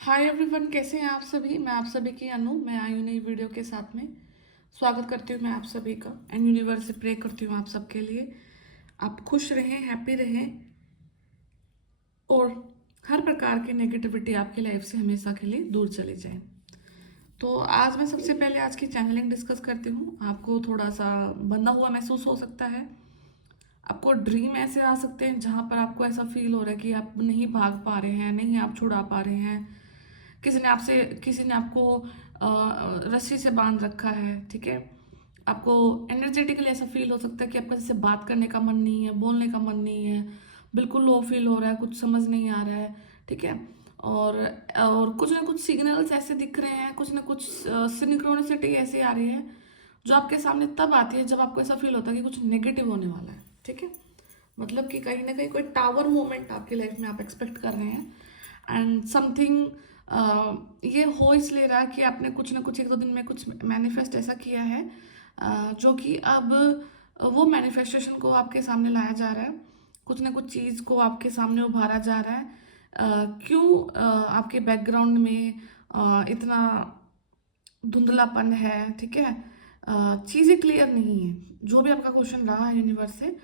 Hi everyone, कैसे हैं आप सभी। मैं आप सभी की अनु, मैं आई हूँ नई वीडियो के साथ में। स्वागत करती हूँ मैं आप सभी का एंड यूनिवर्स से प्रे करती हूँ आप सबके लिए आप खुश रहें, हैप्पी रहें और हर प्रकार की नेगेटिविटी आपकी लाइफ से हमेशा के लिए दूर चली जाए। तो आज मैं सबसे पहले आज की चैनलिंग डिस्कस करती हूँ। आपको थोड़ा सा बंधा हुआ महसूस हो सकता है, आपको ड्रीम ऐसे आ सकते हैं जहाँ पर आपको ऐसा फील हो रहा है कि आप नहीं भाग पा रहे हैं, नहीं आप छुड़ा पा रहे हैं, किसी ने आपको रस्सी से बांध रखा है। ठीक है, आपको एनर्जेटिकली ऐसा फील हो सकता है कि आपका जैसे बात करने का मन नहीं है, बोलने का मन नहीं है, बिल्कुल लो फील हो रहा है, कुछ समझ नहीं आ रहा है। ठीक है, और कुछ ना कुछ सिग्नल्स ऐसे दिख रहे हैं, कुछ ना कुछ सिंक्रोनिसिटी ऐसी आ रही है जो आपके सामने तब आती है जब आपको ऐसा फील होता है कि कुछ नेगेटिव होने वाला है। ठीक है, मतलब कि कहीं ना कहीं कोई टावर मोमेंट आपकी लाइफ में आप एक्सपेक्ट कर रहे हैं एंड समथिंग ये हो इसलिए रहा कि आपने कुछ ना कुछ एक दो दिन में कुछ मैनिफेस्ट ऐसा किया है जो कि अब वो मैनिफेस्टेशन को आपके सामने लाया जा रहा है, कुछ ना कुछ चीज़ को आपके सामने उभारा जा रहा है। क्यों आपके बैकग्राउंड में इतना धुंधलापन है। ठीक है, चीज़ें क्लियर नहीं है, जो भी आपका क्वेश्चन रहा है यूनिवर्स से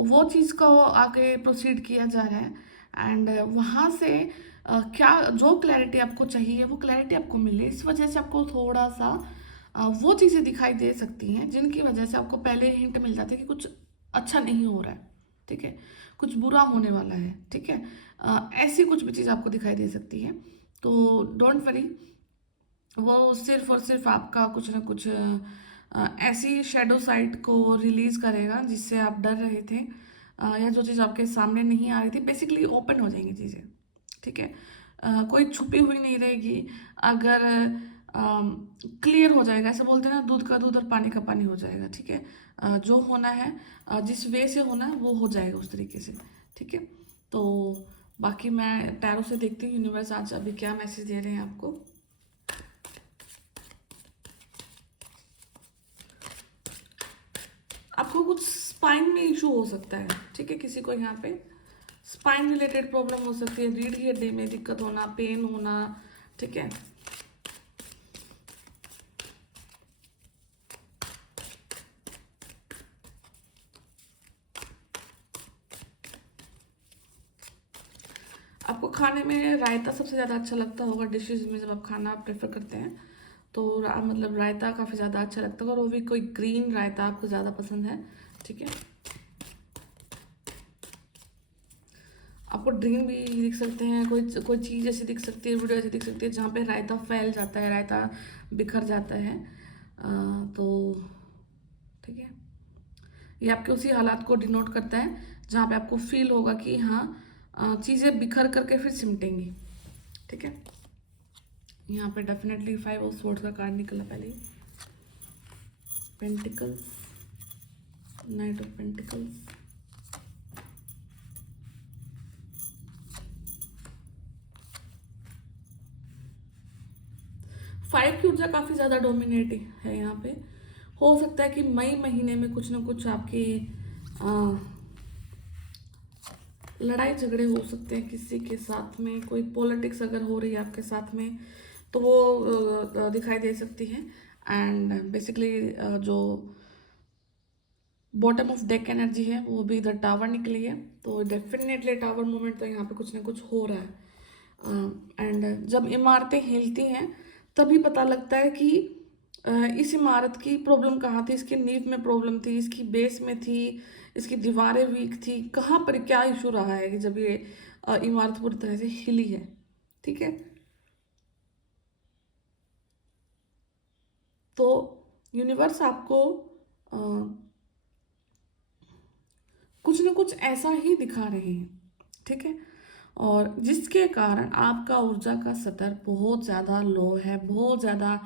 वो चीज़ को आगे प्रोसीड किया जा रहा है एंड वहाँ से क्या जो क्लैरिटी आपको चाहिए वो क्लैरिटी आपको मिले। इस वजह से आपको थोड़ा सा वो चीज़ें दिखाई दे सकती हैं जिनकी वजह से आपको पहले हिंट मिल जाता है कि कुछ अच्छा नहीं हो रहा है। ठीक है, कुछ बुरा होने वाला है। ठीक है, ऐसी कुछ भी चीज़ आपको दिखाई दे सकती है। तो डोंट वरी, वो सिर्फ और सिर्फ आपका कुछ ना कुछ ऐसी शेडो साइड को रिलीज करेगा जिससे आप डर रहे थे या जो चीज़ आपके सामने नहीं आ रही थी, बेसिकली ओपन हो जाएंगी चीज़ें। ठीक है, कोई छुपी हुई नहीं रहेगी। अगर क्लियर हो जाएगा, ऐसे बोलते हैं ना, दूध का दूध और पानी का पानी हो जाएगा। ठीक है, जो होना है जिस वे से होना है वो हो जाएगा उस तरीके से। ठीक है, तो बाकी मैं टैरो से देखती हूँ यूनिवर्स आज अभी क्या मैसेज दे रहे हैं आपको। आपको कुछ स्पाइन में इशू हो सकता है। ठीक है, किसी को यहाँ पे स्पाइन रिलेटेड प्रॉब्लम हो सकती है, रीढ़ की हड्डी में दिक्कत होना, पेन होना। ठीक है, आपको खाने में रायता सबसे ज़्यादा अच्छा लगता होगा डिशेज में, जब आप खाना प्रेफर करते हैं तो मतलब रायता काफ़ी ज़्यादा अच्छा लगता होगा, और वो भी कोई ग्रीन रायता आपको ज़्यादा पसंद है। ठीक है, आपको ड्रीम भी दिख सकते हैं, कोई कोई चीज़ ऐसी दिख सकती है, वीडियो ऐसी दिख सकती है जहाँ पे रायता फैल जाता है, रायता बिखर जाता है। तो ठीक है, ये आपके उसी हालात को डिनोट करता है जहाँ पे आपको फील होगा कि हाँ चीज़ें बिखर करके फिर सिमटेंगी। ठीक है, यहाँ पे डेफिनेटली 5 ऑफ स्वॉर्ड्स का कार्ड निकला पहले। पेंटिकल्स, नाइट ऑफ पेंटिकल्स, 5 की ऊर्जा काफ़ी ज़्यादा डोमिनेटिंग है यहाँ पे। हो सकता है कि मई महीने में कुछ ना कुछ आपकी लड़ाई झगड़े हो सकते हैं किसी के साथ में, कोई पॉलिटिक्स अगर हो रही है आपके साथ में तो वो दिखाई दे सकती है। एंड बेसिकली जो बॉटम ऑफ डेक एनर्जी है वो भी इधर टावर निकली है, तो डेफिनेटली टावर मूवमेंट तो यहाँ पे कुछ ना कुछ हो रहा है। एंड जब इमारतें हिलती हैं तभी पता लगता है कि इस इमारत की प्रॉब्लम कहाँ थी, इसकी नींव में प्रॉब्लम थी, इसकी बेस में थी, इसकी दीवारें वीक थी, कहाँ पर क्या इशू रहा है कि जब ये इमारत पूरी तरह से हिली है। ठीक है, तो यूनिवर्स आपको अ, कुछ ना कुछ ऐसा ही दिखा रहे हैं। ठीक है, और जिसके कारण आपका ऊर्जा का स्तर बहुत ज़्यादा लो है, बहुत ज़्यादा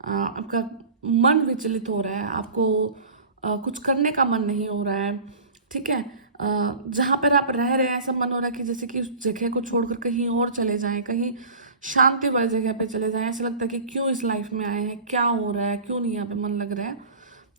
आपका मन विचलित हो रहा है, आपको कुछ करने का मन नहीं हो रहा है। ठीक है, जहाँ पर आप रह रहे हैं ऐसा मन हो रहा है कि जैसे कि उस जगह को छोड़कर कहीं और चले जाएं, कहीं शांति वाली जगह पे चले जाएं। ऐसा लगता है कि क्यों इस लाइफ में आए हैं, क्या हो रहा है, क्यों नहीं यहाँ पे मन लग रहा है।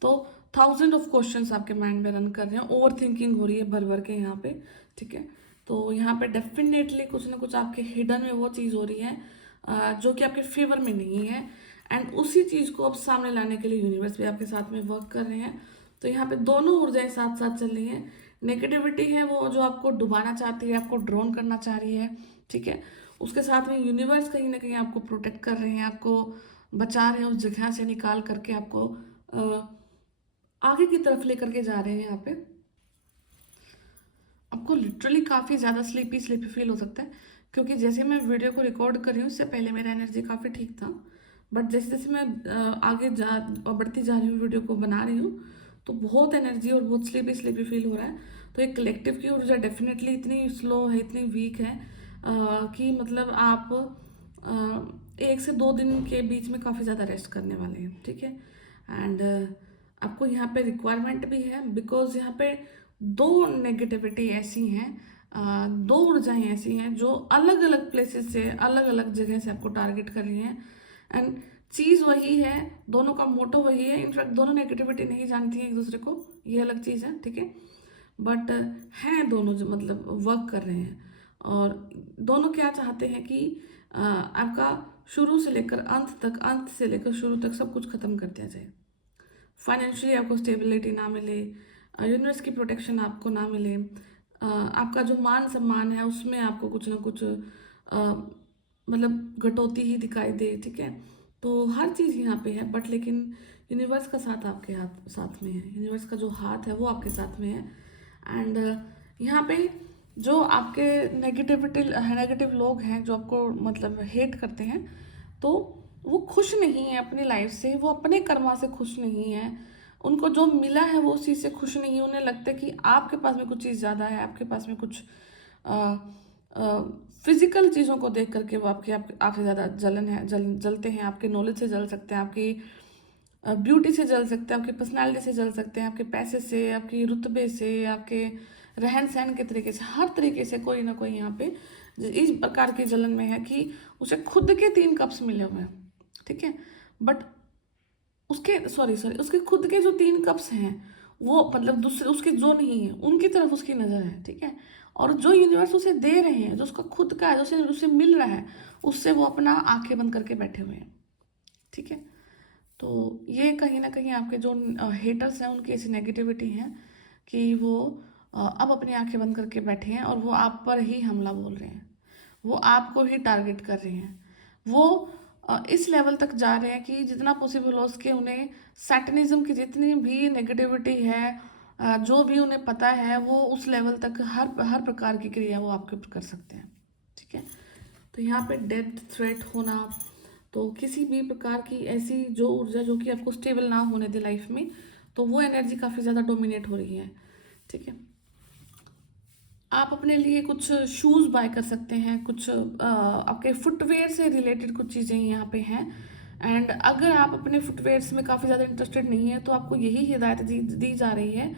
तो थाउजेंड ऑफ क्वेश्चंस आपके माइंड में रन कर रहे हैं, ओवर थिंकिंग हो रही है भर भर के यहाँ पे। ठीक है, तो यहाँ पे डेफिनेटली कुछ ना कुछ आपके हिडन में वो चीज़ हो रही है जो कि आपके फेवर में नहीं है, एंड उसी चीज़ को अब सामने लाने के लिए यूनिवर्स भी आपके साथ में वर्क कर रहे हैं। तो यहाँ पे दोनों ऊर्जाएं साथ साथ चल रही हैं। नेगेटिविटी है वो जो आपको डुबाना चाहती है, आपको ड्रोन करना चाह रही है, ठीक है। उसके साथ में यूनिवर्स कहीं ना कहीं आपको प्रोटेक्ट कर रहे हैं, आपको बचा रहे हैं, उस जगह से निकाल करके आपको आगे की तरफ लेकर के जा रहे हैं। यहाँ पे आपको लिटरली काफ़ी ज़्यादा स्लीपी स्लीपी फील हो सकता है, क्योंकि जैसे मैं वीडियो को रिकॉर्ड कर रही हूँ उससे पहले मेरा एनर्जी काफ़ी ठीक था, बट जैसे जैसे मैं आगे बढ़ती जा रही हूँ, वीडियो को बना रही हूँ, तो बहुत एनर्जी और बहुत स्लीपी स्लीपी फील हो रहा है। तो एक कलेक्टिव की ऊर्जा डेफिनेटली इतनी स्लो है, इतनी वीक है कि मतलब आप 1 से 2 दिन के बीच में काफ़ी ज़्यादा रेस्ट करने वाले हैं, ठीक है। एंड आपको यहाँ पे रिक्वायरमेंट भी है, बिकॉज यहाँ पे दो नेगेटिविटी ऐसी हैं, दो ऊर्जाएं ऐसी हैं जो अलग अलग प्लेसेस से, अलग अलग जगह से आपको टारगेट कर रही हैं। एंड चीज़ वही है, दोनों का मोटो वही है। इनफैक्ट दोनों नेगेटिविटी नहीं जानती हैं एक दूसरे को, ये अलग चीज़ है, ठीक है। बट हैं दोनों जो मतलब वर्क कर रहे हैं, और दोनों क्या चाहते हैं कि आपका शुरू से लेकर अंत तक, अंत से लेकर शुरू तक सब कुछ खत्म कर दिया जाए। फाइनेंशियली आपको स्टेबिलिटी ना मिले, यूनिवर्स की प्रोटेक्शन आपको ना मिले, आपका जो मान सम्मान है उसमें आपको कुछ ना कुछ मतलब घटोती ही दिखाई दे, ठीक है। तो हर चीज़ यहाँ पे है, बट लेकिन यूनिवर्स का साथ आपके हाथ साथ में है, यूनिवर्स का जो हाथ है वो आपके साथ में है। एंड यहाँ पे जो आपके नेगेटिव लोग हैं जो आपको मतलब हेट करते हैं, तो वो खुश नहीं है अपनी लाइफ से, वो अपने कर्मा से खुश नहीं है, उनको जो मिला है वो उस चीज़ से खुश नहीं है। उन्हें लगता है कि आपके पास में कुछ चीज़ ज़्यादा है, आपके पास में कुछ फिजिकल चीज़ों को देख करके वो आपसे ज़्यादा जलन है, जलते हैं। आपके नॉलेज से जल सकते हैं, आपकी ब्यूटी से जल सकते हैं, आपकी पर्सनालिटी से जल सकते हैं, आपके पैसे से, आपकी रुतबे से, आपके रहन सहन के तरीके से, हर तरीके से कोई ना कोई यहाँ पे इस प्रकार की जलन में है कि उसे खुद के 3 कप्स मिले हुए हैं, ठीक है। बट उसके उसके खुद के जो 3 कप्स हैं वो मतलब दूसरे उसके जो नहीं है उनकी तरफ उसकी नज़र है, ठीक है। और जो यूनिवर्स उसे दे रहे हैं, जो उसका खुद का है, जो उसे उसे मिल रहा है, उससे वो अपना आंखें बंद करके बैठे हुए हैं, ठीक है। तो ये कहीं ना कहीं आपके जो हेटर्स हैं उनकी ऐसी नेगेटिविटी है कि वो अब अपनी आंखें बंद करके बैठे हैं और वो आप पर ही हमला बोल रहे हैं, वो आपको ही टारगेट कर रहे हैं। वो इस लेवल तक जा रहे हैं कि जितना पॉसिबल हो उसके उन्हें सैटनिज्म की जितनी भी नेगेटिविटी है, जो भी उन्हें पता है, वो उस लेवल तक हर प्रकार की क्रिया वो आपके ऊपर कर सकते हैं, ठीक है। तो यहाँ पे डेथ थ्रेट होना, तो किसी भी प्रकार की ऐसी जो ऊर्जा जो कि आपको स्टेबल ना होने दे लाइफ में, तो वो एनर्जी काफ़ी ज़्यादा डोमिनेट हो रही है, ठीक है। आप अपने लिए कुछ शूज़ बाय कर सकते हैं, कुछ आपके फुटवेयर से रिलेटेड कुछ चीज़ें यहाँ पे हैं। एंड अगर आप अपने फुटवेयर्स में काफ़ी ज़्यादा इंटरेस्टेड नहीं है, तो आपको यही हिदायत दी जा रही है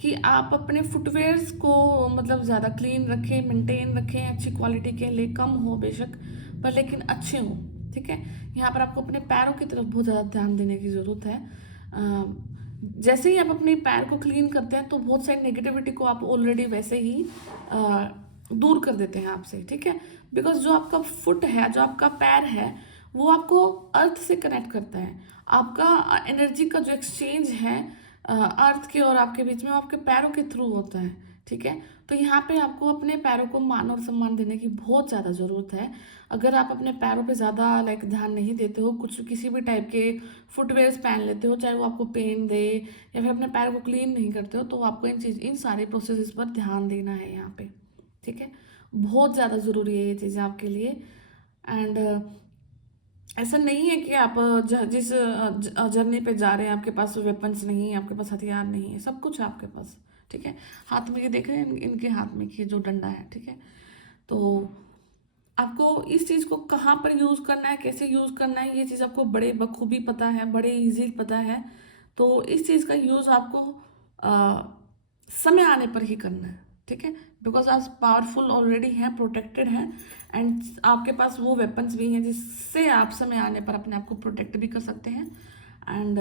कि आप अपने फुटवेयर्स को मतलब ज़्यादा क्लीन रखें, मेंटेन रखें, अच्छी क्वालिटी के ले, कम हो बेशक पर लेकिन अच्छे हों, ठीक है। यहाँ पर आपको अपने पैरों की तरफ बहुत ज़्यादा ध्यान देने की ज़रूरत है। जैसे ही आप अपने पैर को क्लीन करते हैं तो बहुत सारी नेगेटिविटी को आप ऑलरेडी वैसे ही दूर कर देते हैं आपसे, ठीक है। बिकॉज जो आपका फुट है, जो आपका पैर है, वो आपको अर्थ से कनेक्ट करता है। आपका एनर्जी का जो एक्सचेंज है अर्थ के और आपके बीच में, वो आपके पैरों के थ्रू होता है, ठीक है। तो यहाँ पे आपको अपने पैरों को मान और सम्मान देने की बहुत ज़्यादा ज़रूरत है। अगर आप अपने पैरों पे ज़्यादा ध्यान नहीं देते हो, कुछ किसी भी टाइप के फुटवेयर्स पहन लेते हो, चाहे वो आपको पेन दे, या फिर अपने पैरों को क्लीन नहीं करते हो, तो आपको इन सारे प्रोसेस पर ध्यान देना है यहाँ पे, ठीक है। बहुत ज़्यादा ज़रूरी है ये चीज़ें आपके लिए। एंड ऐसा नहीं है कि आप जिस जर्नी पे जा रहे हैं आपके पास वेपन्स नहीं है, आपके पास हथियार नहीं है, सब कुछ है आपके पास, ठीक है। हाथ में ये देख रहे हैं इनके हाथ में कि जो डंडा है, ठीक है। तो आपको इस चीज़ को कहाँ पर यूज़ करना है, कैसे यूज़ करना है, ये चीज़ आपको बड़े बखूबी पता है, बड़े इजी पता है। तो इस चीज़ का यूज़ आपको समय आने पर ही करना है, ठीक है। बिकॉज आप पावरफुल ऑलरेडी हैं, प्रोटेक्टेड हैं, एंड आपके पास वो वेपन्स भी हैं जिससे आप समय आने पर अपने आप को प्रोटेक्ट भी कर सकते हैं। एंड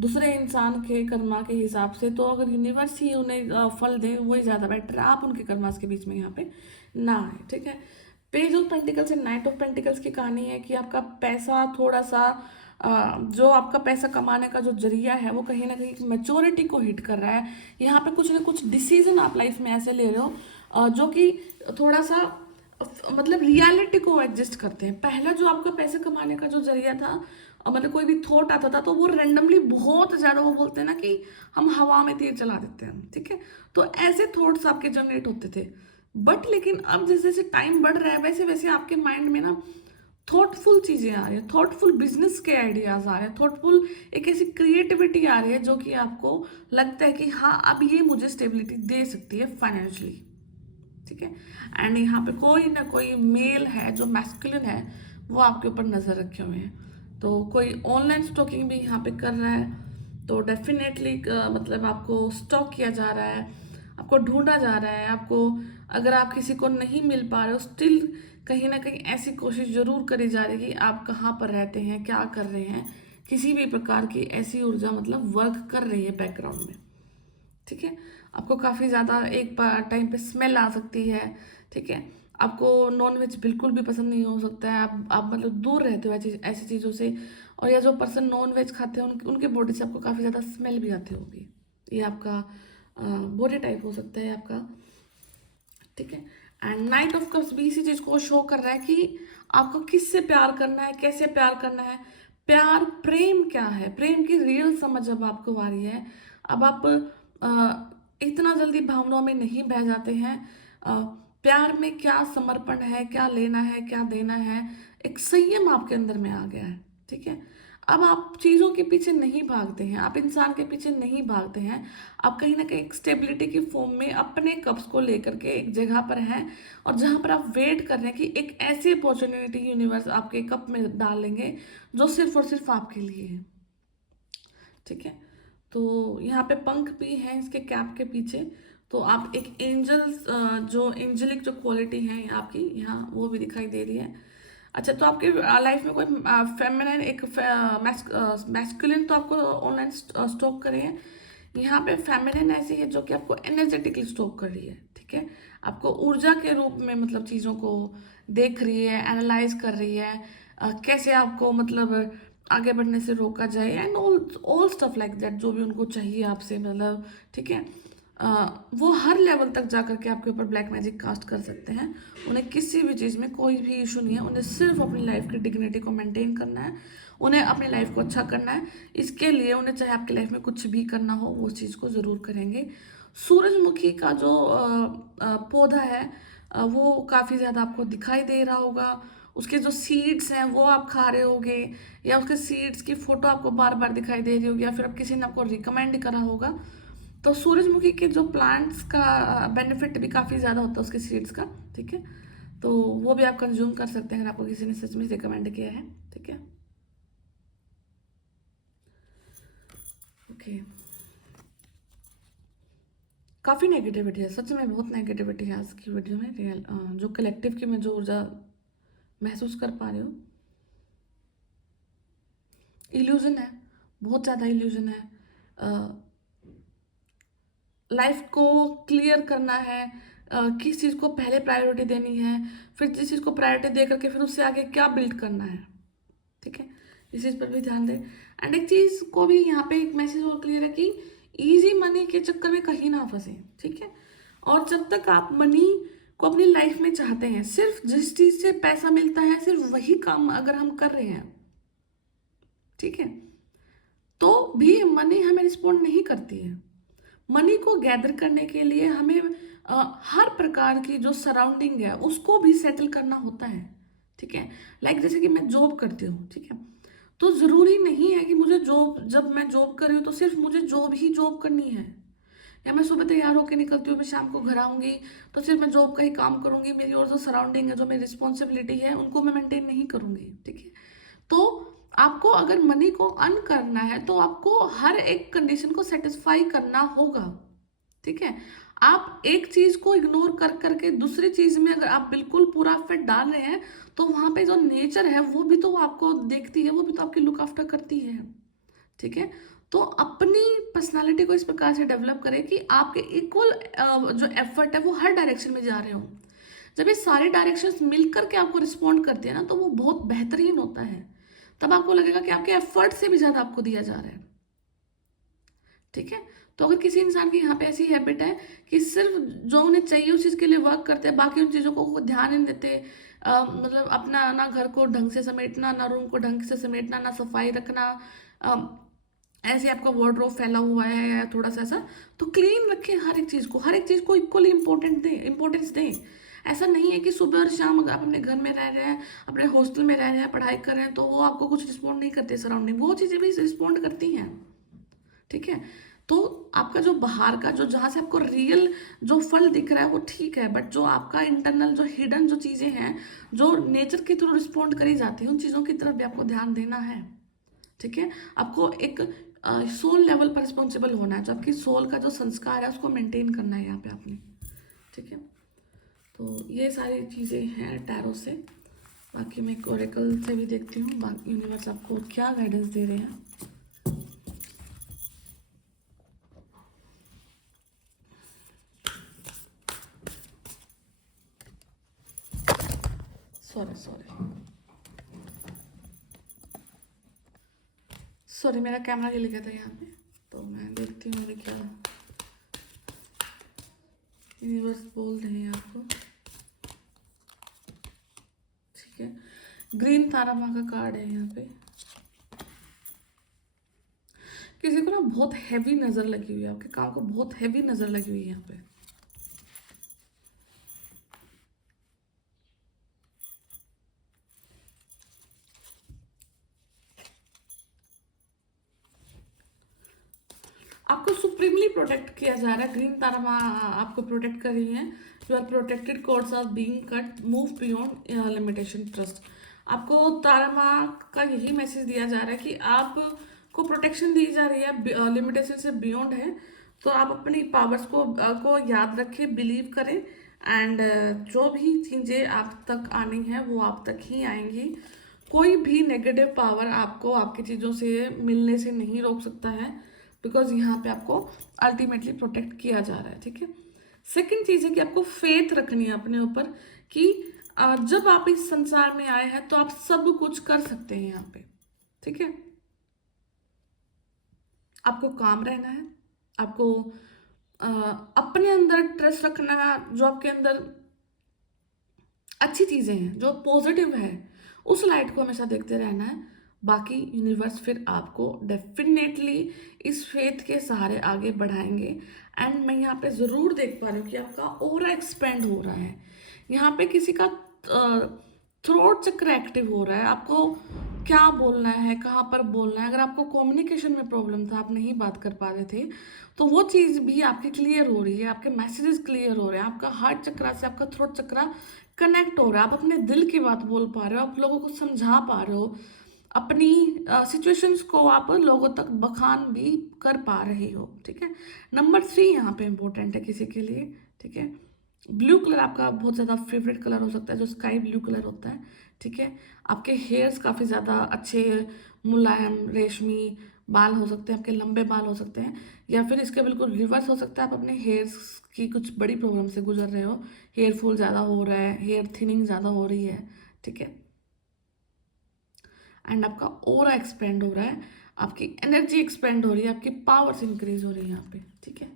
दूसरे इंसान के कर्मा के हिसाब से तो अगर यूनिवर्स ही उन्हें फल दे वही ज़्यादा बेटर है, आप उनके कर्मास के बीच में यहाँ पे ना आए, ठीक है। Page of pentacles and night of pentacles की कहानी है कि आपका पैसा थोड़ा सा जो आपका पैसा कमाने का जो जरिया है वो कहीं ना कहीं मैच्योरिटी को हिट कर रहा है। यहाँ पे कुछ ना कुछ डिसीजन आप लाइफ में ऐसे ले रहे हो जो कि थोड़ा सा मतलब रियलिटी को एडजस्ट करते हैं। पहला जो आपका पैसे कमाने का जो जरिया था मतलब कोई भी थॉट आता था तो वो रेंडमली बहुत ज़्यादा वो बोलते हैं ना कि हम हवा में तीर चला देते हैं, ठीक है। तो ऐसे थॉट्स आपके जनरेट होते थे। बट लेकिन अब जैसे जैसे टाइम बढ़ रहा है वैसे वैसे आपके माइंड में ना थॉटफुल चीज़ें आ रही है, थॉटफुल बिजनेस के आइडियाज़ आ रहे हैं, थॉटफुल एक ऐसी क्रिएटिविटी आ रही है जो कि आपको लगता है कि हाँ अब ये मुझे स्टेबिलिटी दे सकती है फाइनेंशियली, ठीक है। एंड यहाँ पे कोई ना कोई मेल है जो मैस्कुलिन है वो आपके ऊपर नज़र रखे हुए हैं। तो कोई ऑनलाइन स्टॉकिंग भी यहाँ पे कर रहा है तो डेफिनेटली मतलब आपको स्टॉक किया जा रहा है, आपको ढूंढा जा रहा है। आपको अगर आप किसी को नहीं मिल पा रहे हो स्टिल कहीं ना कहीं ऐसी कोशिश जरूर करी जा रही है कि आप कहाँ पर रहते हैं, क्या कर रहे हैं। किसी भी प्रकार की ऐसी ऊर्जा मतलब वर्क कर रही है बैकग्राउंड में, ठीक है। आपको काफ़ी ज़्यादा एक टाइम पे स्मेल आ सकती है, ठीक है। आपको नॉन वेज बिल्कुल भी पसंद नहीं हो सकता है, आप मतलब दूर रहते हो ऐसी चीज़ों से। और या जो पर्सन नॉन वेज खाते हैं उनके बॉडी से आपको काफ़ी ज़्यादा स्मेल भी आती होगी। ये आपका बॉडी टाइप हो सकता है आपका, ठीक है। एंड नाइट ऑफ कप्स भी इसी चीज को शो कर रहा है कि आपको किससे प्यार करना है, कैसे प्यार करना है। प्यार प्रेम क्या है, प्रेम की रियल समझ अब आपको आ रही है। अब आप इतना जल्दी भावनाओं में नहीं बह जाते हैं। प्यार में क्या समर्पण है, क्या लेना है, क्या देना है, एक संयम आपके अंदर में आ गया है, ठीक है। अब आप चीज़ों के पीछे नहीं भागते हैं, आप इंसान के पीछे नहीं भागते हैं। आप कहीं ना कहीं एक स्टेबिलिटी की फॉर्म में अपने कप्स को लेकर के एक जगह पर हैं और जहां पर आप वेट कर रहे हैं कि एक ऐसी अपॉर्चुनिटी यूनिवर्स आपके कप में डाल लेंगे जो सिर्फ और सिर्फ आपके लिए है, ठीक है। तो यहाँ पे पंख भी हैं इसके कैप के पीछे। तो आप एक एंजल्स जो एंजलिक जो क्वालिटी है आपकी यहाँ वो भी दिखाई दे रही है। अच्छा, तो आपके लाइफ में कोई फेमिनिन एक मैस्कुलिन तो आपको ऑनलाइन स्टॉक करे हैं। यहाँ पे फेमिनिन ऐसी है जो कि आपको एनर्जेटिकली स्टॉक कर रही है, ठीक है। आपको ऊर्जा के रूप में मतलब चीज़ों को देख रही है, एनालाइज कर रही है। कैसे आपको मतलब आगे बढ़ने से रोका जाए and all all stuff like that जो भी उनको चाहिए आपसे मतलब, ठीक है। वो हर लेवल तक जा करके आपके ऊपर ब्लैक मैजिक कास्ट कर सकते हैं। उन्हें किसी भी चीज़ में कोई भी इशू नहीं है, उन्हें सिर्फ अपनी लाइफ की डिग्निटी को मेंटेन करना है, उन्हें अपनी लाइफ को अच्छा करना है। इसके लिए उन्हें चाहे आपकी लाइफ में कुछ भी करना हो वो उस चीज़ को ज़रूर करेंगे। सूरजमुखी का जो पौधा है वो काफ़ी ज़्यादा आपको दिखाई दे रहा होगा। उसके जो सीड्स हैं वो आप खा रहे होगे या उसके सीड्स की फ़ोटो आपको बार बार दिखाई दे रही होगी या फिर अब किसी ने आपको रिकमेंड करा होगा। तो सूरजमुखी के जो प्लांट्स का बेनिफिट भी काफ़ी ज़्यादा होता है उसके सीड्स का, ठीक है। तो वो भी आप कंज्यूम कर सकते हैं अगर आपको किसी ने सच में रिकमेंड किया है, ठीक है। ओके, काफ़ी नेगेटिविटी है, सच में बहुत नेगेटिविटी है आज की वीडियो में। रियल जो कलेक्टिव की मैं जो ऊर्जा महसूस कर पा रही हूँ, इल्यूजन है, बहुत ज़्यादा इल्यूजन है। लाइफ को क्लियर करना है, किस चीज़ को पहले प्रायोरिटी देनी है, फिर जिस चीज़ को प्रायोरिटी दे करके फिर उससे आगे क्या बिल्ड करना है, ठीक है। इस चीज़ पर भी ध्यान दें। एंड एक चीज़ को भी यहाँ पे एक मैसेज और क्लियर है कि इजी मनी के चक्कर में कहीं ना फंसे, ठीक है। और जब तक आप मनी को अपनी लाइफ में चाहते हैं, सिर्फ जिस चीज़ से पैसा मिलता है सिर्फ वही काम अगर हम कर रहे हैं, ठीक है, तो भी मनी हमें रिस्पॉन्ड नहीं करती है। मनी को गैदर करने के लिए हमें हर प्रकार की जो सराउंडिंग है उसको भी सेटल करना होता है, ठीक है। लाइक जैसे कि मैं जॉब करती हूँ, ठीक है। तो ज़रूरी नहीं है कि मुझे जॉब, जब मैं जॉब कर रही हूँ तो सिर्फ मुझे जॉब ही जॉब करनी है, या मैं सुबह तैयार होकर निकलती हूँ मैं शाम को घर आऊँगी तो सिर्फ मैं जॉब का ही काम करूँगी, मेरी और जो सराउंडिंग है जो मेरी रिस्पॉन्सिबिलिटी है उनको मैं मेंटेन नहीं करूँगी, ठीक है। तो आपको अगर मनी को अर्न करना है तो आपको हर एक कंडीशन को सेटिस्फाई करना होगा, ठीक है। आप एक चीज को इग्नोर कर करके दूसरी चीज में अगर आप बिल्कुल पूरा एफर्ट डाल रहे हैं तो वहां पे जो नेचर है वो भी तो आपको देखती है, वो भी तो आपकी लुक आफ्टर करती है, ठीक है। तो अपनी पर्सनालिटी को इस प्रकार से डेवलप करें कि आपके इक्वल जो एफर्ट है वो हर डायरेक्शन में जा रहे हो। जब ये सारे डायरेक्शंस मिल करके आपको रिस्पॉन्ड करते हैं ना, तो वो बहुत बेहतरीन होता है। तब आपको लगेगा कि आपके एफर्ट से भी ज़्यादा आपको दिया जा रहा है। ठीक है, तो अगर किसी इंसान की यहाँ पे ऐसी हैबिट है कि सिर्फ जो उन्हें चाहिए उस चीज़ के लिए वर्क करते हैं, बाकी उन चीज़ों को ध्यान नहीं देते, मतलब अपना ना घर को ढंग से समेटना, ना रूम को ढंग से समेटना, ना सफाई रखना, ऐसे आपका वार्डरोब फैला हुआ है या थोड़ा सा ऐसा, तो क्लीन रखें हर एक चीज़ को, हर एक चीज़ को इक्वली इम्पोर्टेंस दें। ऐसा नहीं है कि सुबह और शाम अगर आप अपने घर में रह रहे हैं, अपने हॉस्टल में रह रहे हैं, पढ़ाई कर रहे हैं, तो वो आपको कुछ रिस्पॉन्ड नहीं करते, सराउंडिंग वो चीज़ें भी रिस्पॉन्ड करती हैं। ठीक है, तो आपका जो बाहर का जो जहाँ से आपको रियल जो फल दिख रहा है वो ठीक है, बट जो आपका इंटरनल जो हिडन जो चीज़ें हैं, जो नेचर के थ्रू रिस्पॉन्ड करी जाती हैं, उन चीज़ों की तरफ भी आपको ध्यान देना है। ठीक है, आपको एक सोल लेवल पर रिस्पॉन्सिबल होना है, जो आपकी सोल का जो संस्कार है उसको मेंटेन करना है यहाँ पे आपने। ठीक है, तो ये सारी चीज़ें हैं टैरो से। बाकी मैं ओरेकल से भी देखती हूँ बाकी यूनिवर्स आपको क्या गाइडेंस दे रहे हैं। सॉरी मेरा कैमरा हिल गया था यहाँ पे, तो मैं देखती हूँ मेरे क्या यूनिवर्स बोल रहे हैं आपको। ठीक है, ग्रीन तारा माँ का कार्ड है यहाँ पे। किसी को ना बहुत हैवी नज़र लगी हुई है, आपके काम को बहुत हैवी नज़र लगी हुई है यहाँ पे। आपको सुप्रीमली प्रोटेक्ट किया जा रहा है, ग्रीन तारा माँ आपको प्रोटेक्ट कर रही है। You are protected, cords are being cut, move beyond limitation, trust. आपको तारा माँ का यही मैसेज दिया जा रहा है कि आपको प्रोटेक्शन दी जा रही है, लिमिटेशन से बियॉन्ड है। तो आप अपनी पावर्स को याद रखें, बिलीव करें, एंड जो भी चीज़ें आप तक आनी है वो आप तक ही आएंगी। कोई भी नेगेटिव पावर आपको आपकी चीज़ों से मिलने से नहीं रोक सकता है, बिकॉज यहाँ पे आपको अल्टीमेटली प्रोटेक्ट किया जा रहा है। ठीक है, सेकंड चीज़ है कि आपको फेथ रखनी है अपने ऊपर कि जब आप इस संसार में आए हैं तो आप सब कुछ कर सकते हैं यहाँ पे। ठीक है, आपको काम रहना है, आपको अपने अंदर ट्रस्ट रखना है, जो आपके अंदर अच्छी चीज़ें हैं, जो पॉजिटिव है, उस लाइट को हमेशा देखते रहना है। बाकी यूनिवर्स फिर आपको डेफिनेटली इस फेथ के सहारे आगे बढ़ाएंगे। एंड मैं यहाँ पे ज़रूर देख पा रही हूँ कि आपका ऑरा एक्सपेंड हो रहा है। यहाँ पे किसी का थ्रोट चक्र एक्टिव हो रहा है, आपको क्या बोलना है, कहाँ पर बोलना है। अगर आपको कम्युनिकेशन में प्रॉब्लम था, आप नहीं बात कर पा रहे थे, तो वो चीज़ भी आपकी क्लियर हो रही है, आपके मैसेजेस क्लियर हो रहे हैं, आपका हार्ट चक्रा से आपका थ्रोट चक्रा कनेक्ट हो रहा है, आप अपने दिल की बात बोल पा रहे हो, आप लोगों को समझा पा रहे हो, अपनी सिचुएशंस को आप लोगों तक बखान भी कर पा रहे हो। ठीक है, नंबर 3 यहाँ पे इम्पोर्टेंट है किसी के लिए। ठीक है, ब्लू कलर आपका बहुत ज़्यादा फेवरेट कलर हो सकता है, जो स्काई ब्लू कलर होता है। ठीक है, आपके हेयर्स काफ़ी ज़्यादा अच्छे मुलायम रेशमी बाल हो सकते हैं, आपके लंबे बाल हो सकते हैं, या फिर इसके बिल्कुल रिवर्स हो सकता है, आप अपने हेयर्स की कुछ बड़ी प्रॉब्लम से गुजर रहे हो, हेयर फॉल ज़्यादा हो रहा है, हेयर थिनिंग ज़्यादा हो रही है। ठीक है, एंड आपका ऑरा एक्सपेंड हो रहा है, आपकी एनर्जी एक्सपेंड हो रही है, आपकी पावर्स इंक्रीज हो रही है यहाँ पे। ठीक है,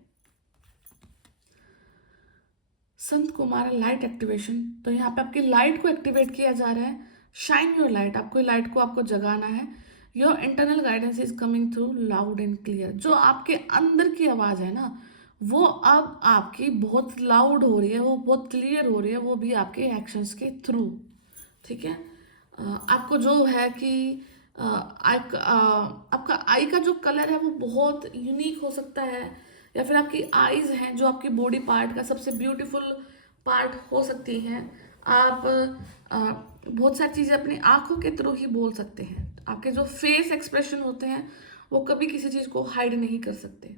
संत कुमार लाइट एक्टिवेशन, तो यहाँ पे आपकी लाइट को एक्टिवेट किया जा रहा है। शाइन योर लाइट, आपको लाइट को आपको जगाना है। Your internal guidance is coming through loud and clear, जो आपके अंदर की आवाज़ है ना, वो अब आपकी बहुत लाउड हो रही है, वो बहुत क्लियर हो रही है, वो भी आपके एक्शंस के थ्रू। ठीक है, आपको जो है कि आपका आई का जो कलर है वो बहुत यूनिक हो सकता है, या फिर आपकी आईज हैं जो आपकी बॉडी पार्ट का सबसे ब्यूटीफुल पार्ट हो सकती हैं। आप बहुत सारी चीज़ें अपनी आंखों के थ्रू ही बोल सकते हैं। आपके जो फेस एक्सप्रेशन होते हैं वो कभी किसी चीज़ को हाइड नहीं कर सकते।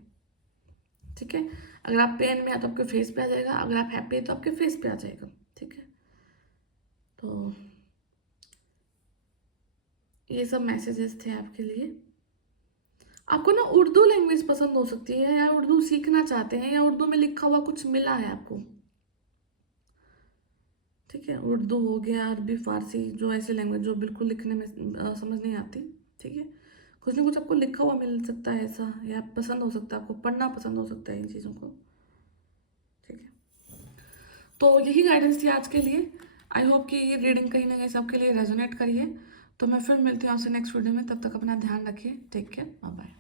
ठीक है, अगर आप पेन में हैं तो आपके फेस पे आ जाएगा, अगर आप हैप्पी हैं तो आपके फेस पे आ जाएगा। ठीक है, तो ये सब मैसेजेस थे आपके लिए। आपको ना उर्दू लैंग्वेज पसंद हो सकती है, या उर्दू सीखना चाहते हैं, या उर्दू में लिखा हुआ कुछ मिला है आपको। ठीक है। उर्दू हो गया, अरबी, फारसी, जो ऐसी लैंग्वेज जो बिल्कुल लिखने में समझ नहीं आती, ठीक है। कुछ ना कुछ आपको लिखा हुआ मिल सकता है ऐसा, या पसंद हो सकता है, आपको पढ़ना पसंद हो सकता है इन चीज़ों को, ठीक है। तो यही गाइडेंस थी आज के लिए। आई होप कि ये रीडिंग कहीं ना कहीं सबके लिए रेजोनेट करिए। तो मैं फिर मिलती हूँ आपसे नेक्स्ट वीडियो में, तब तक अपना ध्यान रखिए। Take care, bye bye.